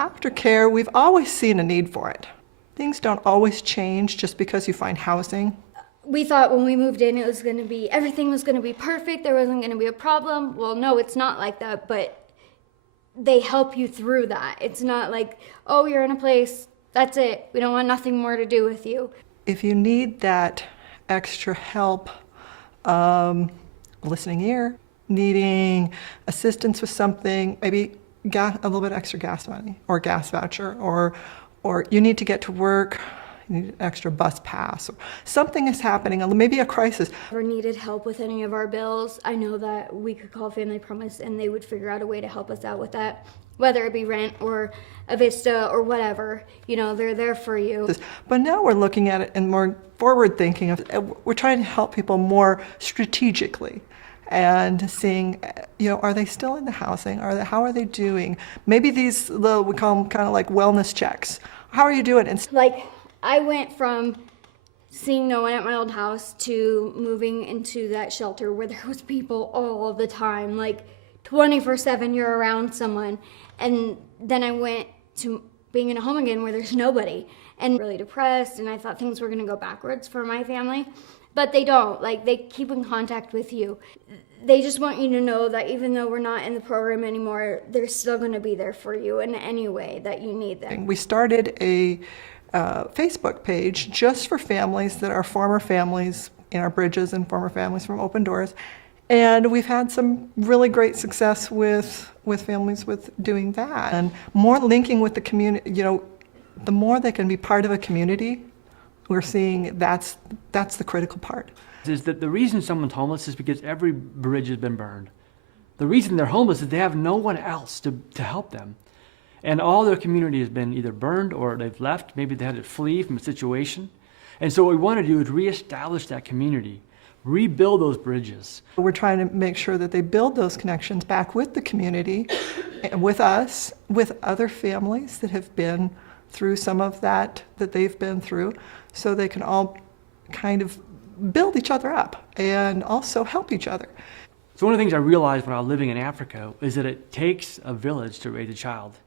Aftercare, we've always seen a need for it. Things don't always change just because you find housing. We thought when we moved in everything was going to be perfect, there wasn't going to be a problem. Well, no, it's not like that, but they help you through that. It's not like, oh, you're in a place, that's it, we don't want nothing more to do with you. If you need that extra help, listening ear, needing assistance with something, maybe a little bit extra gas money or gas voucher, or you need to get to work, you need an extra bus pass, or something is happening, maybe a crisis. Or needed help with any of our bills, I know that we could call Family Promise and they would figure out a way to help us out with that, whether it be rent or a Vista or whatever, they're there for you. But now we're looking at it and more forward thinking we're trying to help people more strategically and seeing, are they still in the housing? How are they doing? Maybe these we call them kind of like wellness checks. How are you doing? Like, I went from seeing no one at my old house to moving into that shelter where there was people all the time, like 24/7 you're around someone. And then I went to being in a home again where there's nobody, and really depressed, and I thought things were gonna go backwards for my family, but they don't. Like, they keep in contact with you. They just want you to know that even though we're not in the program anymore, they're still gonna be there for you in any way that you need them. We started a Facebook page just for families that are former families in our bridges and former families from Open Doors. And we've had some really great success with families with doing that. And more linking with the community, the more they can be part of a community, we're seeing that's the critical part. Is that the reason someone's homeless is because every bridge has been burned. The reason they're homeless is they have no one else to help them. And all their community has been either burned or they've left. Maybe they had to flee from a situation. And so what we want to do is reestablish that community, rebuild those bridges. We're trying to make sure that they build those connections back with the community, with us, with other families that have been through some of that they've been through, so they can all kind of build each other up and also help each other. So one of the things I realized when I was living in Africa is that it takes a village to raise a child.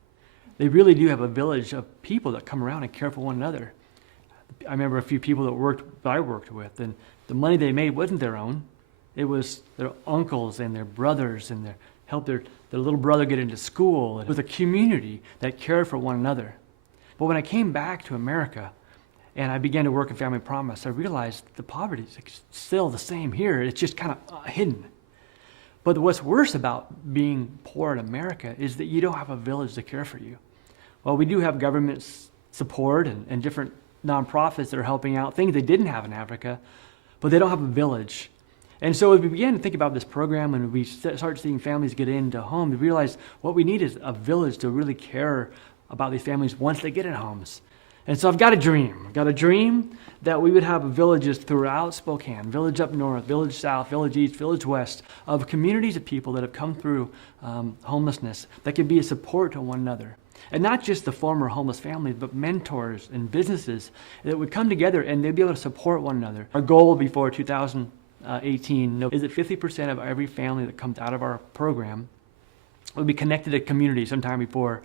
They really do have a village of people that come around and care for one another. I remember a few people that I worked with, and the money they made wasn't their own. It was their uncles and their brothers, and helped their little brother get into school. It was a community that cared for one another. But when I came back to America and I began to work in Family Promise, I realized the poverty is still the same here. It's just kind of hidden. But what's worse about being poor in America is that you don't have a village to care for you. Well, we do have government support and different nonprofits that are helping out, things they didn't have in Africa, but they don't have a village. And so as we began to think about this program and we started seeing families get into homes, we realized what we need is a village to really care about these families once they get in homes. And so I've got a dream. I've got a dream that we would have villages throughout Spokane, village up north, village south, village east, village west, of communities of people that have come through homelessness that can be a support to one another. And not just the former homeless families, but mentors and businesses that would come together and they'd be able to support one another. Our goal before 2018 is that 50% of every family that comes out of our program will be connected to community sometime before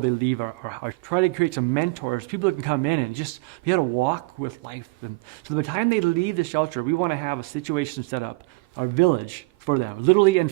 they leave our house. Try to create some mentors, people that can come in and just be able to walk with life. And so by the time they leave the shelter, we want to have a situation set up, our village, for them, literally and